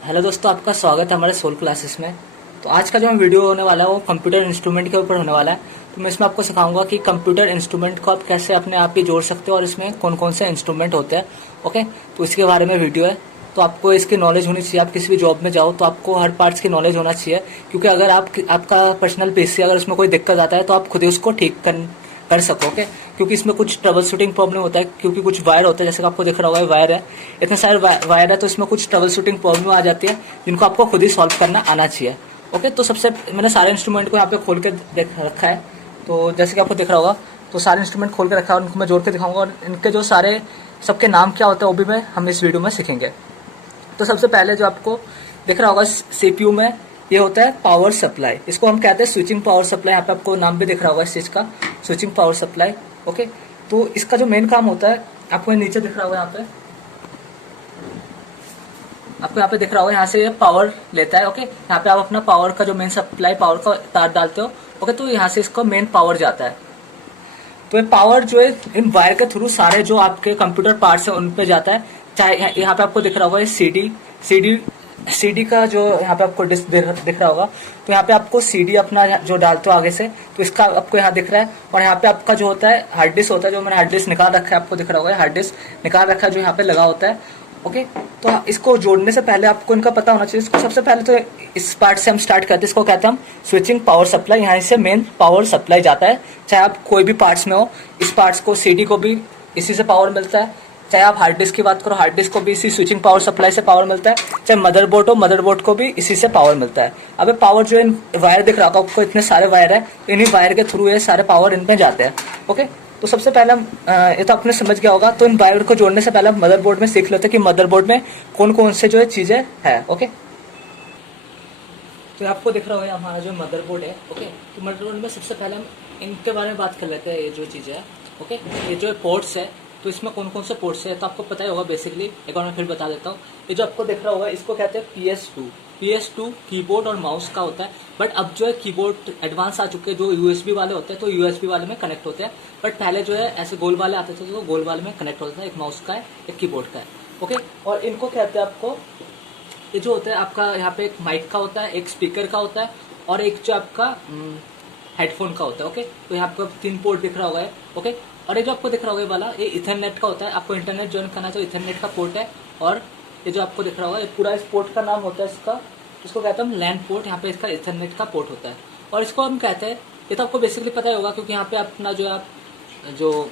Hello दोस्तों, आपका स्वागत है हमारे सोल क्लासेस में। तो आज का जो वीडियो होने वाला है वो कंप्यूटर इंस्ट्रूमेंट के ऊपर होने वाला है। तो मैं इसमें आपको सिखाऊंगा कि कंप्यूटर इंस्ट्रूमेंट को आप कैसे अपने आप ही जोड़ सकते हो और इसमें कौन कौन से इंस्ट्रूमेंट होते हैं। ओके, तो इसके बारे में वीडियो है। तो आपको इसकी नॉलेज होनी चाहिए। आप किसी भी जॉब में जाओ तो आपको हर पार्ट्स की नॉलेज होना चाहिए, क्योंकि अगर आपका पर्सनल पीसी अगर उसमें कोई दिक्कत आता है तो आप खुद ही उसको ठीक कर सकोगे। क्योंकि इसमें कुछ ट्रबल शूटिंग प्रॉब्लम होता है, क्योंकि कुछ वायर होता है, जैसे कि आपको दिख रहा होगा वायर है, इतने सारे वायर है, तो इसमें कुछ ट्रबल शूटिंग प्रॉब्लम आ जाती है जिनको आपको खुद ही सॉल्व करना आना चाहिए। ओके, तो सबसे मैंने सारे इंस्ट्रूमेंट को यहाँ पे खोल के देख रखा है। तो जैसे कि आपको दिख रहा होगा, तो सारे इंस्ट्रूमेंट खोल के रखा है और इनको मैं जोड़ के दिखाऊंगा, और इनके जो सारे सबके नाम क्या होते हैं वो भी हम इस वीडियो में सीखेंगे। तो सबसे पहले जो आपको दिख रहा होगा सीपीयू में, ये होता है पावर सप्लाई। इसको हम कहते हैं स्विचिंग पावर सप्लाई। यहाँ पे आपको नाम भी दिख रहा होगा इस चीज का, स्विचिंग पावर सप्लाई। ओके, तो इसका जो मेन काम होता है, आपको नीचे दिख रहा होगा, यहाँ पे दिख रहा होगा, यहाँ से ये पावर लेता है। ओके, यहाँ पे आप अपना पावर का जो मेन सप्लाई पावर का तार डालते हो। ओके, तो यहाँ से इसका मेन पावर जाता है। तो ये पावर जो है इन वायर के थ्रू सारे जो आपके कंप्यूटर पार्ट्स हैं उन पे जाता है। चाहे यहाँ पे आपको दिख रहा होगा सीडी का जो यहाँ पे आपको डिस्क दिख रहा होगा, तो यहाँ पे आपको सीडी अपना जो डालते हो आगे से, तो इसका आपको यहाँ दिख रहा है। और यहाँ पे आपका जो होता है हार्ड डिस्क होता है, जो मैंने हार्ड डिस्क निकाल रखा है, आपको दिख रहा होगा हार्ड डिस्क निकाल रखा है जो यहाँ पे लगा होता है। ओके, तो इसको जोड़ने से पहले आपको इनका पता होना चाहिए। इसको सबसे पहले तो इस पार्ट से हम स्टार्ट करते हैं। इसको कहते हैं हम स्विचिंग पावर सप्लाई। यहाँ से मेन पावर सप्लाई जाता है, चाहे आप कोई भी पार्ट्स में हो। इस पार्ट्स को सीडी को भी इसी से पावर मिलता है, चाहे आप हार्ड डिस्क की बात करो, हार्ड डिस्क को भी इसी स्विचिंग पावर सप्लाई से पावर मिलता है, चाहे मदरबोर्ड हो, मदरबोर्ड को भी इसी से पावर मिलता है। अब पावर जो इन वायर दिख रहा होगा आपको, इतने सारे वायर है, इन्हीं वायर के थ्रू ये सारे पावर इनमें जाते हैं। ओके, तो सबसे पहले हम ये तो आपने समझ गया होगा। तो इन वायर को जोड़ने से पहले हम मदरबोर्ड में सीख लेते हैं कि मदरबोर्ड में कौन कौन से जो है चीजें है। ओके, तो आपको दिख रहा होगा हमारा जो मदरबोर्ड है। ओके, तो मदरबोर्ड में सबसे पहले हम इनके बारे में बात कर लेते हैं। ये जो चीज़ें है, ओके, ये जो पोर्ट्स है, तो इसमें कौन कौन से पोर्ट्स है तो आपको पता ही होगा बेसिकली। एक बार मैं फिर बता देता हूँ। ये जो आपको दिख रहा होगा इसको कहते हैं PS2 कीबोर्ड और माउस का होता है। बट अब जो है कीबोर्ड एडवांस आ चुके हैं, जो यूएसबी वाले होते हैं तो यूएसबी वाले में कनेक्ट होते हैं। बट पहले जो है ऐसे गोल वाले आते थे, तो गोल वाले में कनेक्ट होता था। एक माउस का है, एक कीबोर्ड का है। ओके, और इनको कहते हैं आपको, ये जो होता है आपका यहाँ पे एक माइक का होता है, एक स्पीकर का होता है, और एक जो आपका हेडफोन का होता है। ओके, तो यहाँ आपको 3 पोर्ट दिख रहा होगा। ओके, और ये जो आपको दिख रहा होगा ये वाला, ये इथरनेट का होता है। आपको इंटरनेट ज्वाइन करना है तो इथरनेट का पोर्ट है। और ये जो आपको दिख रहा होगा, ये पूरा इस पोर्ट का नाम होता है इसका, इसको कहते हैं हम लैन पोर्ट। यहाँ पे इसका इथरनेट का पोर्ट होता है, और इसको हम कहते हैं, ये तो आपको बेसिकली पता ही होगा, क्योंकि यहाँ पे अपना जो आप जो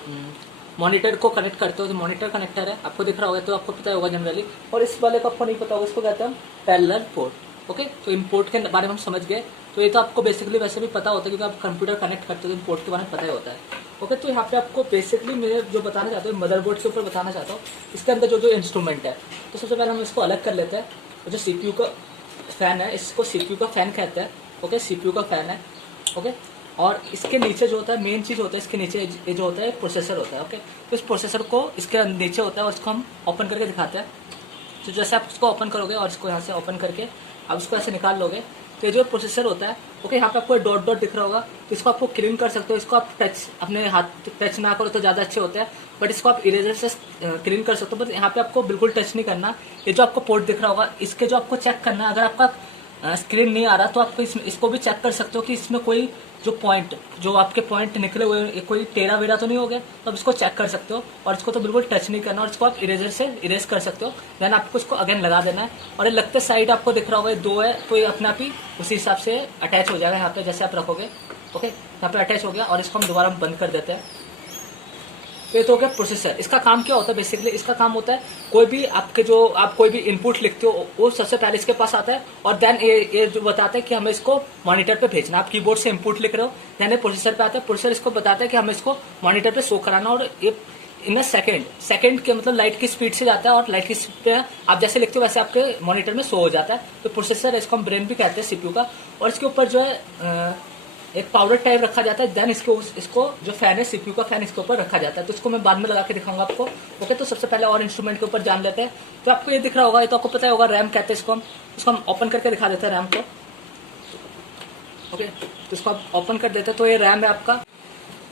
मॉनिटर को कनेक्ट करते हो, तो मॉनिटर कनेक्टर है, आपको दिख रहा होगा, तो आपको पता होगा जनरली। और इस वाले को आपको नहीं पता होगा, इसको कहते हैं हम पैरेलल पोर्ट। ओके, तो इन पोर्ट के बारे में हम समझ गए। तो ये तो आपको बेसिकली वैसे भी पता होता है, क्योंकि आप कंप्यूटर कनेक्ट करते हो तो इन पोर्ट के बारे में पता ही होता है। ओके, तो यहाँ पे आपको बेसिकली मैं जो बताना चाहता हूँ, मदरबोर्ड के ऊपर बताना चाहता हूँ, इसके अंदर जो जो इंस्ट्रूमेंट है। तो सबसे पहले हम इसको अलग कर लेते हैं। तो जो सीपीयू का फैन है, इसको सीपीयू का फैन कहते हैं। ओके, सीपीयू का फैन है। ओके, और इसके नीचे जो होता है मेन चीज होता है, इसके नीचे ये जो होता है प्रोसेसर होता है। ओके, तो इस प्रोसेसर को इसके नीचे होता है, और इसको हम ओपन करके दिखाते हैं। तो जैसे आप इसको ओपन करोगे और इसको यहाँ से ओपन करके आप इसको ऐसे निकाल लोगे, तो ये जो प्रोसेसर होता है, ओके, यहाँ पे आपको डॉट डॉट दिख रहा होगा, तो इसको आपको क्लीन कर सकते हो। इसको आप टच अपने हाथ टच ना करो तो ज़्यादा अच्छे होते हैं, बट इसको आप इरेजर से क्लीन कर सकते हो। बट यहाँ पे आपको बिल्कुल टच नहीं करना। ये जो आपको पोर्ट दिख रहा होगा, इसके जो आपको चेक करना है, अगर आपका स्क्रीन नहीं आ रहा तो आपको इसको भी चेक कर सकते हो कि इसमें कोई जो आपके पॉइंट निकले हुए कोई टेढ़ा वेरा तो नहीं हो गया, तो आप इसको चेक कर सकते हो। और इसको तो बिल्कुल टच नहीं करना, और इसको आप इरेजर से इरेज कर सकते हो। देन आपको इसको अगेन लगा देना है। और ये लगते साइड आपको दिख रहा होगा, ये 2 है, तो ये अपने आप ही उसी हिसाब से अटैच हो जाएगा। यहाँ पे जैसे आप रखोगे, ओके, यहाँ पे अटैच हो गया, और इसको हम दोबारा बंद कर देते हैं। तो ये तो हो गया प्रोसेसर। इसका काम क्या होता है बेसिकली, इसका काम होता है आप कोई भी इनपुट लिखते हो, वो सबसे पहले इसके पास आता है, और देन ये जो बताता है कि हमें इसको मॉनिटर पे भेजना। आप कीबोर्ड से इनपुट लिख रहे हो, देन प्रोसेसर पे आता है, प्रोसेसर इसको बताता है कि हमें इसको मॉनिटर पे शो कराना। और ये इन अ सेकंड के मतलब लाइट की स्पीड से जाता है, और लाइट की स्पीड पे आप जैसे लिखते हो वैसे आपके मॉनिटर में शो हो जाता है। तो प्रोसेसर इसको हम ब्रेन भी कहते हैं सीपीयू का। और इसके ऊपर जो है एक पाउडर टाइप रखा जाता है। देन इसको जो फैन है सीपीयू का फैन, इसके ऊपर रखा जाता है। तो इसको मैं बाद में लगा के दिखाऊंगा आपको। ओके, तो सबसे पहले और इंस्ट्रूमेंट के ऊपर जान लेते हैं। तो आपको ये दिख रहा होगा, ये तो आपको पता होगा, रैम कहते हैं इसको हम ओपन करके दिखा देते हैं रैम को। ओके, तो इसको आप ओपन कर देते हैं। तो ये रैम है आपका।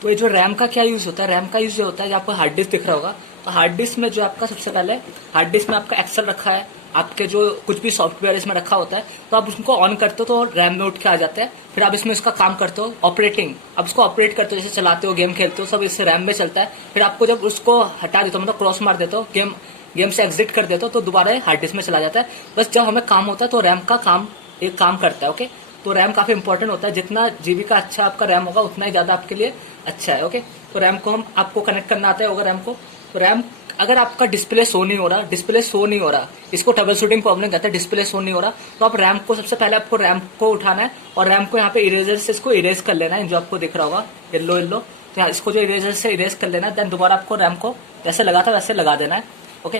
तो ये जो रैम का क्या यूज होता है, रैम का यूज होता है, जो आपको हार्ड डिस्क दिख रहा होगा, तो हार्ड डिस्क में जो आपका सबसे पहले हार्ड डिस्क में आपका एक्सेल रखा है, आपके जो कुछ भी सॉफ्टवेयर इसमें रखा होता है, तो आप उसको ऑन करते हो तो रैम में उठ के आ जाता है। फिर आप इसमें इसका काम करते हो ऑपरेटिंग, आप उसको ऑपरेट करते हो, जैसे चलाते हो, गेम खेलते हो, सब इससे रैम में चलता है। फिर आपको जब उसको हटा देते हो, मतलब क्रॉस मार देते हो, गेम से एग्जिट कर देते हो, तो दोबारा हार्ड डिस्क में चला जाता है। बस जब हमें काम होता है तो रैम का काम एक काम करता है। ओके, तो रैम काफी इंपॉर्टेंट होता है, जितना जीबी का अच्छा आपका रैम होगा उतना ही ज्यादा आपके लिए अच्छा है। ओके, तो रैम को हम आपको कनेक्ट करना आता है होगा रैम को। तो रैम अगर आपका डिस्प्ले शो नहीं हो रहा, इसको ट्रबल शूटिंग प्रॉब्लम कहते हैं, डिस्प्ले शो नहीं हो रहा, तो आप रैम को सबसे पहले आपको रैम को उठाना है और रैम को यहाँ पे इरेजर से इसको इरेज कर लेना है, जो आपको दिख रहा होगा येलो, तो यहाँ इसको जो इरेजर से इरेज कर लेना है। देन दोबारा आपको रैम को जैसे लगा था वैसे लगा देना है। ओके,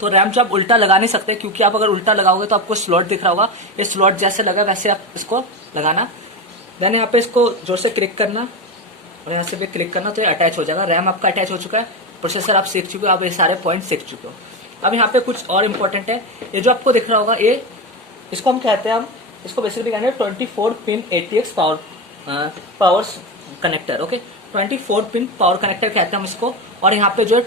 तो रैम जो आप उल्टा लगा नहीं सकते, क्योंकि आप अगर उल्टा लगाओगे तो आपको स्लॉट दिख रहा होगा, ये स्लॉट जैसे लगा वैसे आप इसको लगाना। देन यहाँ पे इसको जोर से क्लिक करना और यहाँ से भी क्लिक करना, तो ये अटैच हो जाएगा। रैम आपका अटैच हो चुका है, प्रोसेसर आप सीख चुके हो, आप ये सारे पॉइंट सीख चुके हो। अब यहाँ पे कुछ और इम्पोर्टेंट है, ये जो आपको दिख रहा होगा, ये इसको हम कहते हैं, हम इसको बेसिकली कहते हैं 24 pin ATX power connector. Okay, 24 pin power connector कहते हैं हम इसको। और यहाँ पे जो है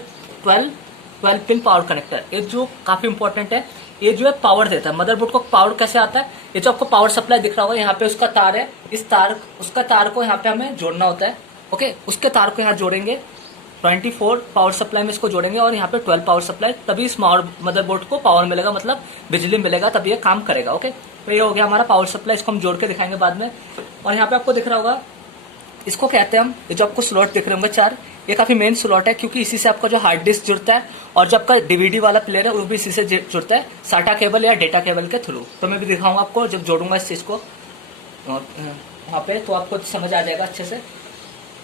12 पिन पावर कनेक्टर, ये जो काफी इंपॉर्टेंट है, ये जो है पावर देता है मदरबोर्ड को। पावर कैसे आता है, ये जो आपको पावर सप्लाई दिख रहा होगा, यहाँ पे उसका तार है, उसका तार को यहाँ पे हमें जोड़ना होता है। ओके, उसके तार को यहाँ जोड़ेंगे, 24 पावर सप्लाई में इसको जोड़ेंगे और यहाँ पे 12 पावर सप्लाई, तभी इस मदरबोर्ड को पावर मिलेगा, मतलब बिजली मिलेगा, तभी ये काम करेगा। ओके, तो ये हो गया हमारा पावर सप्लाई, इसको हम जोड़ के दिखाएंगे बाद में। और यहाँ पे आपको दिख रहा होगा, इसको कहते हैं हम, ये जो आपको स्लॉट दिख रहे होंगे 4, ये काफी मेन स्लॉट है, क्योंकि इसी से आपका जो हार्ड डिस्क जुड़ता है और जो आपका DVD वाला प्लेयर है वो भी इसी से जुड़ता है, साटा केबल या डेटा केबल के थ्रू। तो मैं भी दिखाऊंगा आपको जब जोड़ूंगा इस चीज को वहाँ पे, तो आपको समझ आ जाएगा अच्छे से।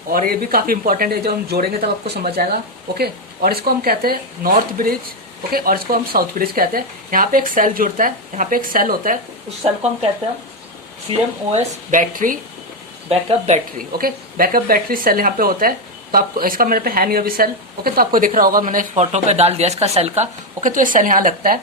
और ये भी काफी इंपॉर्टेंट है, जब हम जोड़ेंगे तब आपको समझ आएगा। ओके, और इसको हम कहते हैं नॉर्थ ब्रिज। ओके, और इसको हम साउथ ब्रिज कहते हैं। यहाँ पे एक सेल जुड़ता है, यहाँ पे एक सेल होता है, उस सेल को हम कहते हैं CMOS backup battery. Okay, backup battery cell यहाँ पे होता है। तो आपको इसका मेरे पे है नहीं अभी सेल। ओके, तो आपको दिख रहा होगा, मैंने फोटो पे डाल दिया इसका सेल का। ओके, तो ये सेल यहाँ लगता है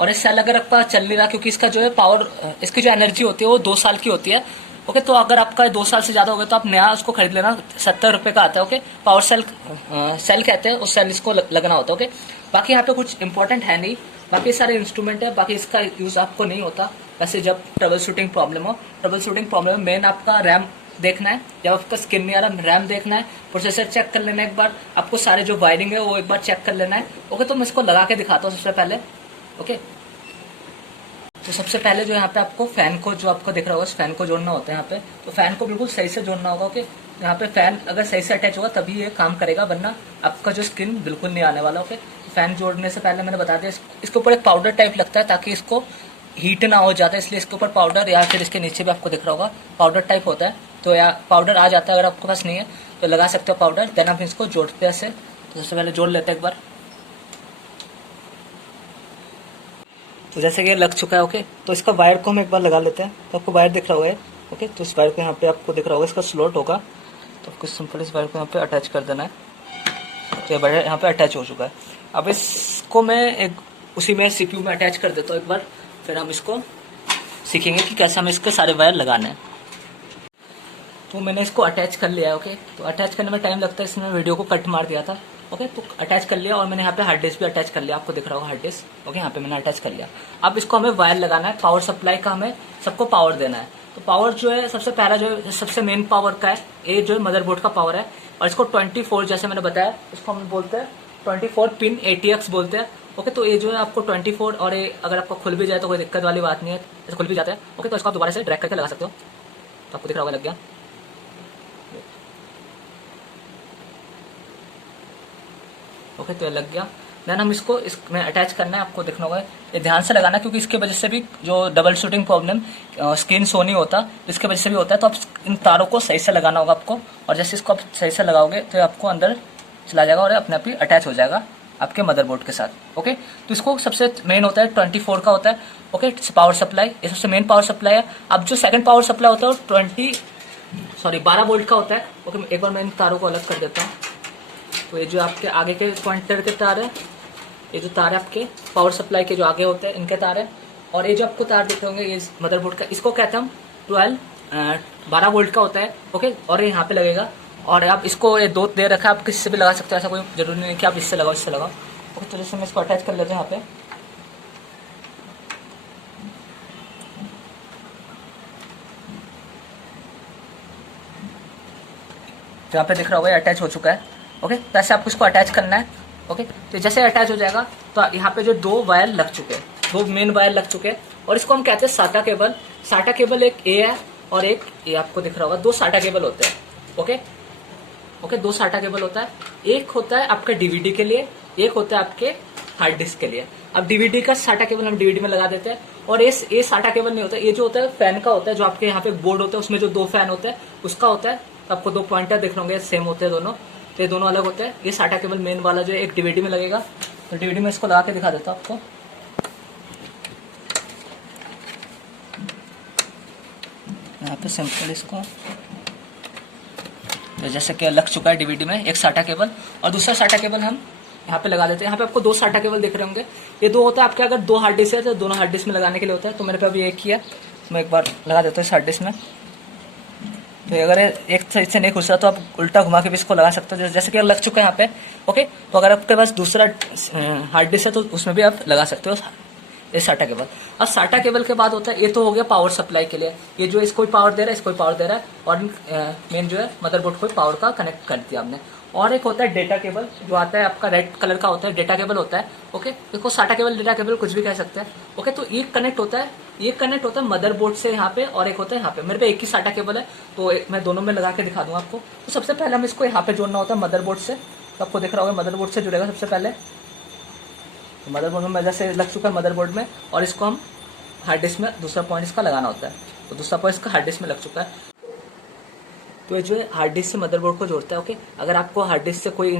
और ये सेल अगर आपका चल नहीं रहा, क्योंकि इसका जो है पावर, इसकी जो एनर्जी होती है वो 2 साल की होती है। ओके, तो अगर आपका 2 साल से ज्यादा हो गया तो आप नया उसको खरीद लेना, 70 रुपए का आता है। ओके, पावर सेल कहते हैं उस सेल, इसको लगना होता है। ओके, बाकी यहाँ पे कुछ इंपॉर्टेंट है नहीं, बाकी सारे इंस्ट्रूमेंट है, बाकी इसका यूज आपको नहीं होता। वैसे जब ट्रबल शूटिंग प्रॉब्लम में मेन आपका रैम देखना है, जब आपका स्क्रीन नहीं आ रहा रैम देखना है, प्रोसेसर चेक कर लेना है एक बार, आपको सारे जो वायरिंग है वो एक बार चेक कर लेना है। ओके, तो मैं इसको लगा के दिखाता हूँ सबसे पहले। ओके, तो सबसे पहले जो यहाँ पे आपको फैन को, जो आपको दिख रहा होगा, उस फैन को जोड़ना होता है यहाँ पे। तो फैन को बिल्कुल सही से जोड़ना होगा। ओके, यहाँ पे फैन अगर सही से अटैच होगा तभी ये काम करेगा, वरना आपका जो स्क्रीन बिल्कुल नहीं आने वाला। ओके, फैन जोड़ने से पहले मैंने बता दिया, इसके ऊपर एक पाउडर टाइप लगता है ताकि इसको हीट ना हो जाता है, इसलिए इसके ऊपर पाउडर, या फिर इसके नीचे भी आपको दिख रहा होगा पाउडर टाइप होता है, तो या पाउडर आ जाता है। अगर आपके पास नहीं है तो लगा सकते हो पाउडर। देन आप इसको जोड़ते हैं ऐसे, तो सबसे पहले जोड़ लेते हैं एक बार। तो जैसे कि ये लग चुका है। ओके, तो इसका वायर को हम एक बार लगा लेते हैं। तो आपको वायर दिख रहा होगा। ओके, तो इस वायर को यहाँ पे आपको दिख रहा होगा, इसका स्लॉट होगा, तो आपको सिंपल इस वायर को यहाँ पे अटैच कर देना है। तो ये वायर यहाँ पे अटैच हो चुका है। अब इसको मैं एक उसी में CPU में अटैच कर देता हूँ एक बार, फिर हम इसको सीखेंगे कि कैसे हमें इसके सारे वायर लगाने हैं। तो मैंने इसको अटैच कर लिया है। ओके, तो अटैच करने में टाइम लगता है, इसमें वीडियो को कट मार दिया था। ओके, तो अटैच कर लिया और मैंने यहाँ पे हार्ड डिस्क भी अटैच कर लिया, आपको दिख रहा होगा हार्ड डिस्क। ओके, यहाँ पे मैंने अटैच कर लिया। अब इसको हमें वायर लगाना है, पावर सप्लाई का हमें सबको पावर देना है। तो पावर जो है सबसे पहला, जो है सबसे मेन पावर का है, ये जो है मदरबोर्ड का पावर है। और इसको 24, जैसे मैंने बताया, इसको हम बोलते हैं 24 पिन ATX बोलते हैं। ओके, तो ये जो है आपको 24, और ये अगर आपको खुल भी जाए तो कोई दिक्कत वाली बात नहीं है, ऐसे खुल भी जाता है। ओके, तो इसको आप दोबारा से ड्रैग करके लगा सकते हो, तो आपको दिख रहा होगा लग गया। ओके, तो ये लग गया। देन हम इसको इसमें अटैच करना है, आपको देखना होगा, ये ध्यान से लगाना, क्योंकि इसके वजह से भी जो double shooting problem, screen show नहीं होता, इसके वजह से भी होता है। तो आप इन तारों को सही से लगाना होगा आपको, और जैसे इसको आप सही से लगाओगे तो आपको अंदर चला जाएगा और अपने आप ही अटैच हो जाएगा आपके मदरबोर्ड के साथ। ओके, तो इसको सबसे मेन होता है 24 का होता है। ओके, पावर सप्लाई, ये सबसे मेन पावर सप्लाई है। अब जो सेकंड पावर सप्लाई होता है वो 12 वोल्ट का होता है। ओके, एक बार मैं इन तारों को अलग कर देता हूँ। तो ये जो आपके आगे के पॉइंटर के तार है, ये जो तार है आपके पावर सप्लाई के जो आगे होते हैं, इनके तार है। और ये जो आपको तार दिख रहे होंगे, ये मदरबोर्ड का, इसको कहते हैं हम 12 वोल्ट का होता है। ओके, और ये यहाँ पे लगेगा। और आप इसको ये दो दे रखा है, आप किससे भी लगा सकते हो, ऐसा कोई जरूरी नहीं कि आप इससे लगाओ इससे लगाओ। ओके, तो जैसे मैं इसको अटैच कर लेते हैं यहाँ पे। तो यहाँ पे दिख रहा होगा ये अटैच हो चुका है। ओके, तो ऐसे आपको इसको अटैच करना है। ओके, तो जैसे अटैच हो जाएगा तो यहाँ पे जो दो वायर लग चुके हैं, दो मेन वायर लग चुके हैं, और इसको हम कहते हैं साटा केबल। साटा केबल एक ए है और एक ए, आपको दिख रहा होगा दो साटा केबल होते हैं। ओके ओके, दो साटा केबल होता है। एक होता है आपका डीवीडी के लिए, एक होता है आपके हार्ड डिस्क के लिए। अब डीवीडी का साटा केबल हम डीवीडी में लगा देते हैं, और ये साटा केबल नहीं होता, ये जो होता है फैन का होता है, जो आपके यहाँ पे बोर्ड होता है उसमें जो दो फैन होते हैं उसका होता है। तो आपको दो पॉइंटर दिख रहे होंगे, सेम होते हैं दोनों, तो ये दोनों अलग होते हैं। ये साटा केबल मेन वाला जो है एक डीवीडी में लगेगा, तो डीवीडी में इसको लगा के दिखा देता हूँ आपको। यहाँ पे सिंपल इसको तो जैसे कि लग चुका है डीवीडी में एक साटा केबल, और दूसरा साटा केबल हम यहाँ पे लगा देते हैं। यहाँ पे आपको दो साटा केबल दिख रहे होंगे, ये दो होता है आपके, अगर दो हार्ड डिस्क है तो दोनों हार्ड डिस्क में लगाने के लिए होता है। तो मेरे पे अभी एक ही है, मैं एक बार लगा देता हूँ इस हार्ड डिस्क में। तो अगर एक साइड से नहीं घुस रहा तो आप उल्टा घुमा के भी इसको लगा सकते हो, जैसे कि लग चुका है यहाँ पे। ओके, तो अगर आपके पास दूसरा हार्ड डिस्क है तो उसमें भी आप लगा सकते हो ये साटा केबल। अब साटा केबल के बाद होता है, ये तो हो गया पावर सप्लाई के लिए, ये जो इसको पावर दे रहा है, इसको पावर दे रहा है, और मेन जो है मदरबोर्ड को पावर का कनेक्ट कर दिया आपने। और एक होता है डेटा केबल, जो आता है आपका रेड कलर का होता है, डेटा केबल होता है। ओके, देखो साटा केबल डेटा केबल कुछ भी कह सकते हैं। ओके, तो ये कनेक्ट होता है, ये कनेक्ट होता है मदरबोर्ड से यहाँ पे, और एक होता है यहाँ पे। मेरे पे एक ही साटा केबल है, तो मैं दोनों में लगा के दिखा दूंगा आपको। तो सबसे पहले हम इसको यहाँ पे जोड़ना होता है मदरबोर्ड से, तो आपको दिख रहा होगा मदरबोर्ड से जुड़ेगा सबसे पहले। तो मदरबोर्ड में जैसे लग चुका है मदरबोर्ड में, और इसको हम हार्ड डिस्क में दूसरा पॉइंट इसका लगाना होता है, तो दूसरा पॉइंट इसका हार्ड डिस्क में लग चुका है। तो ये जो है हार्ड डिस्क से मदरबोर्ड को जोड़ता है। ओके, अगर आपको हार्ड डिस्क से कोई,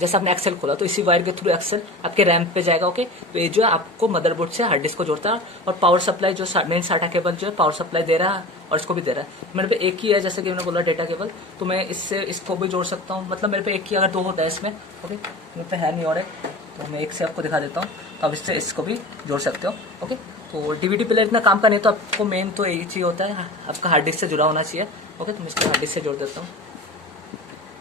जैसे आपने एक्सेल खोला तो इसी वायर के थ्रू एक्सेल आपके रैम पे जाएगा। ओके, तो ये जो है आपको मदरबोर्ड से हार्ड डिस्क को जोड़ता है, और पावर सप्लाई जो मेन साटा केबल जो है पावर सप्लाई दे रहा है और इसको भी दे रहा है। मेरे पे एक ही है, जैसे कि मैंने बोला डेटा केबल, तो मैं इससे इसको भी जोड़ सकता हूँ, मतलब मेरे पे एक ही, अगर दो होता है इसमें। ओके, मेरे पे है नहीं और एक, तो मैं एक से आपको दिखा देता हूँ, तो आप इससे इसको भी जोड़ सकते हो। ओके, तो डीवीडी प्लेयर इतना काम का नहीं, तो आपको मेन तो यही चीज़ होता है, आपका हार्ड डिस्क से जुड़ा होना चाहिए। ओके, तो मैं इसको हार्ड डिस्क से जोड़ देता हूँ,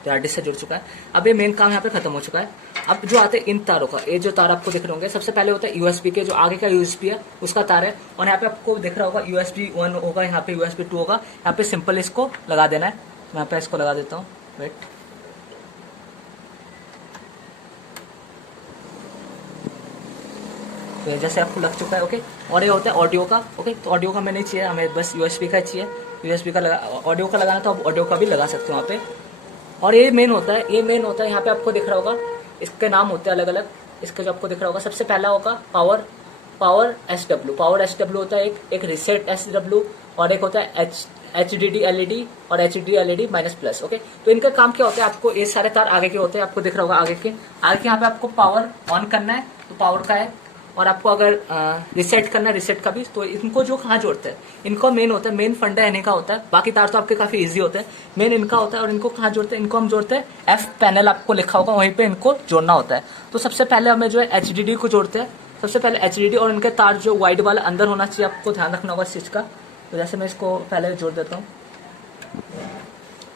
तो हार्ड डिस्क से जुड़ चुका है। अब ये मेन काम यहाँ पे खत्म हो चुका है। अब जो आते हैं इन तारों का, ये जो तार आपको दिख रहे होंगे, सबसे पहले होता है यूएसबी के, जो आगे का यूएसबी है उसका तार है, और यहाँ पे आपको दिख रहा होगा यूएसबी 1 होगा, यहाँ पे यूएसबी 2 होगा। यहाँ पे सिंपल इसको लगा देना है, मैं यहाँ पे इसको लगा देता हूँ, वेट। तो जैसे आपको लग चुका है। ओके, और ये होता है ऑडियो का। ओके, तो ऑडियो का हमें नहीं चाहिए, हमें बस यूएसबी का चाहिए। यूएसबी का ऑडियो का लगाना, तो आप ऑडियो का भी लगा सकते हो वहाँ पे। और ये मेन होता है, ये मेन होता है, यहाँ पे आपको दिख रहा होगा, इसके नाम होते हैं अलग अलग। इसके जो आपको दिख रहा होगा, सबसे पहला होगा पावर SW। पावर SW होता है एक रिसेट SW, और एक होता है HDD LED और HDD LED minus plus. Okay, तो इनका काम क्या होता है, आपको ये सारे तार आगे के होते हैं, आपको दिख रहा होगा आगे के यहाँ पे आपको पावर ऑन करना है, तो पावर का है, और आपको अगर रिसेट करना है रिसेट का भी। तो इनको जो कहाँ जोड़ते हैं, इनको मेन होता है, मेन फंडा इन्हीं का होता है, बाकी तार तो आपके काफी इजी होते हैं, मेन इनका होता है। और इनको कहाँ जोड़ते हैं, इनको हम जोड़ते हैं F पैनल, आपको लिखा होगा वहीं पे इनको जोड़ना होता है। तो सबसे पहले हमें जो है HDD को जोड़ते हैं, सबसे पहले HDD, और इनके तार जो वाइड वाला अंदर होना चाहिए, आपको ध्यान रखना होगा इस चीज का। तो जैसे मैं इसको पहले जोड़ देता हूँ,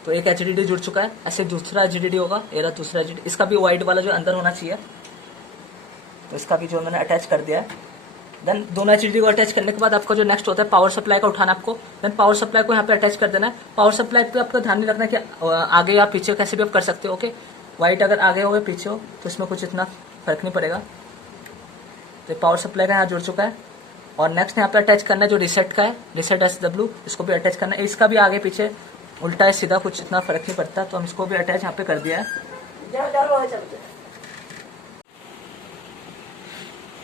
तो एक HDD जुड़ चुका है, ऐसे दूसरा HDD होगा, ये रहा दूसरा HDD, इसका भी वाइड वाला जो अंदर होना चाहिए, तो इसका भी जो मैंने अटैच कर दिया है। देन दोनों HDD को अटैच करने के बाद आपका जो नेक्स्ट होता है पावर सप्लाई का उठाना आपको। देन पावर सप्लाई को यहाँ पे अटैच कर देना है। पावर सप्लाई पे आपका ध्यान नहीं रखना कि आगे या पीछे कैसे भी आप कर सकते हो। ओके, वाइट अगर आगे हो या पीछे हो तो इसमें कुछ इतना फर्क नहीं पड़ेगा। तो पावर सप्लाई का यहाँ जुड़ चुका है, और नेक्स्ट यहाँ पे अटैच करना है जो रिसेट का है, रिसेट SW, इसको भी अटैच करना है। इसका भी आगे पीछे उल्टा है सीधा कुछ इतना फर्क नहीं पड़ता, तो हम इसको भी अटैच यहाँ पे कर दिया है।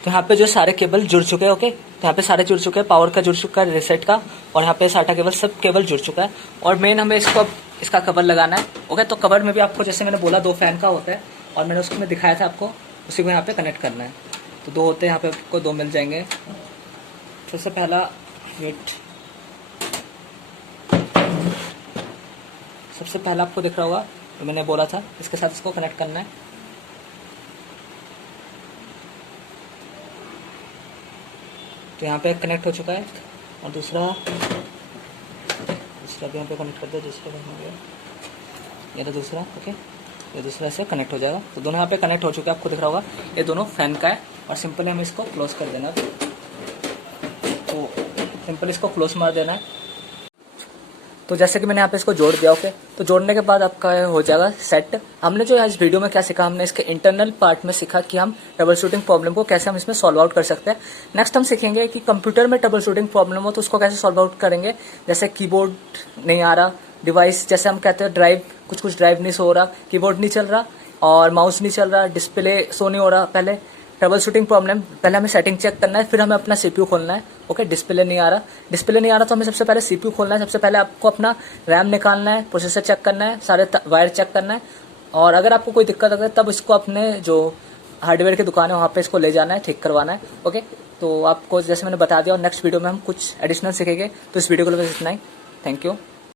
तो यहाँ पे जो सारे केबल जुड़ चुके हैं। ओके, तो यहाँ पे सारे जुड़ चुके हैं, पावर का जुड़ चुका है, रिसेट का, और यहाँ पे साटा केबल, सब केबल जुड़ चुका है। और मेन हमें इसको इसका कवर लगाना है। ओके, तो कवर में भी आपको जैसे मैंने बोला दो फैन का होता है, और मैंने उसको दिखाया था आपको, उसी को यहाँ पे कनेक्ट करना है। तो दो होते हैं, यहाँ पे आपको दो मिल जाएंगे। सबसे पहला वेट, सबसे पहला आपको दिख रहा होगा, तो मैंने बोला था इसके साथ इसको कनेक्ट करना है। तो यहाँ पे कनेक्ट हो चुका है, और दूसरा भी यहाँ पे कनेक्ट कर दिया, दूसरा हो गया। ये तो दूसरा, ओके, ये दूसरा से कनेक्ट हो जाएगा। तो दोनों यहाँ पे कनेक्ट हो चुके हैं, आपको दिख रहा होगा। ये दोनों फैन का है और सिंपली हमें इसको क्लोज कर देना। तो सिंपल इसको क्लोज मार देना है। तो जैसे कि मैंने यहाँ पे इसको जोड़ दिया, ओके। तो जोड़ने के बाद आपका हो जाएगा सेट। हमने जो इस वीडियो में क्या सीखा, हमने इसके इंटरनल पार्ट में सीखा कि हम ट्रबल शूटिंग प्रॉब्लम को कैसे हम इसमें सॉल्व आउट कर सकते हैं। नेक्स्ट हम सीखेंगे कि कंप्यूटर में ट्रबल शूटिंग प्रॉब्लम हो तो उसको कैसे सॉल्व आउट करेंगे। जैसे कीबोर्ड नहीं आ रहा, डिवाइस जैसे हम कहते हैं ड्राइव, कुछ ड्राइव नहीं सो रहा, कीबोर्ड नहीं चल रहा और माउस नहीं चल रहा, डिस्प्ले शो नहीं हो रहा। पहले ट्रबल शूटिंग प्रॉब्लम, पहले हमें सेटिंग चेक करना है, फिर हमें अपना सीपीयू खोलना है, ओके। डिस्प्ले नहीं आ रहा तो हमें सबसे पहले सीपीयू खोलना है। सबसे पहले आपको अपना रैम निकालना है, प्रोसेसर चेक करना है, सारे वायर चेक करना है। और अगर आपको कोई दिक्कत अगर तब इसको अपने जो हार्डवेयर की दुकान है वहाँ पे इसको ले जाना है, ठीक करवाना है, ओके। तो आपको जैसे मैंने बता दिया, और नेक्स्ट वीडियो में हम कुछ एडिशनल सीखेंगे। तो इस वीडियो को बस इतना ही। Thank you.